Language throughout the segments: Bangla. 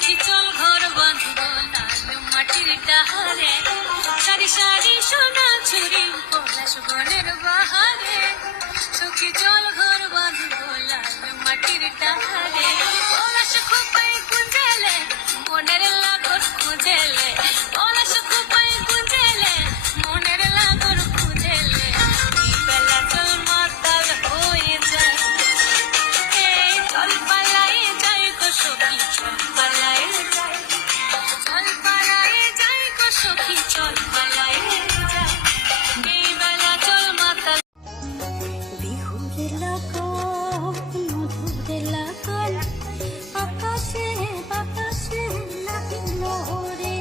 সখী চল ঘর বাঁধব লাল মাটির ডাহারে, সারি সারি সোনা ছুরি পলাশ বনের বাহারে। সখী চল ঘর বাঁধব লাল মাটির ডাহারে, পলাশ খোপায় গুঞ্জেলে মনের লাগর খুঁজেলে, পলাশ খোপায় গুঞ্জেলে মনের লাগর খুঁজেলে। এই বেলা চল মাতাল হয়ে যায়, এই চল পালায়ে যাই গো সখী চল পালায়ে যাই, চল পালায়ে যাই গো সখী চল পালায়ে যাই। এই বেলা চল মাতাল। বিহুরে লাগন মধুরে লাগন, আকাশে বাতাসে লাগিল রে।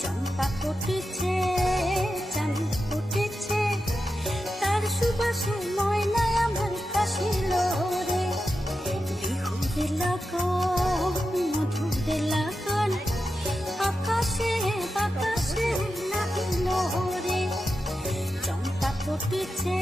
চম্পা ফুটেছে চাঁদ ফুটেছে, তার সুবাসে ময়না আমার কাশিল রে। বিহুরে লাগন মধুরে লাগন, আকাশে বাতাসে লাগিল রে। চম্পা ফুটেছে